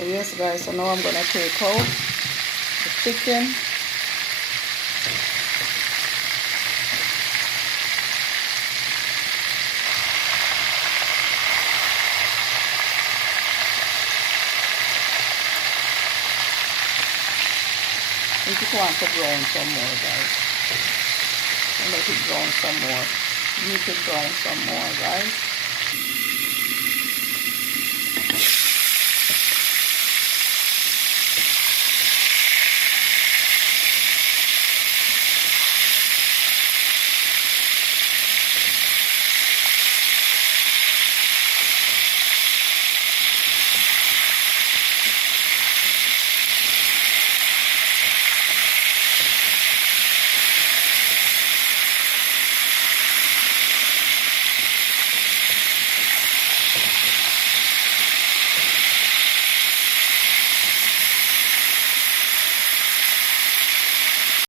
So yes guys, so now I'm gonna take out the chicken. I think it wants to brown some more guys. And let it brown some more. Need to brown some more guys.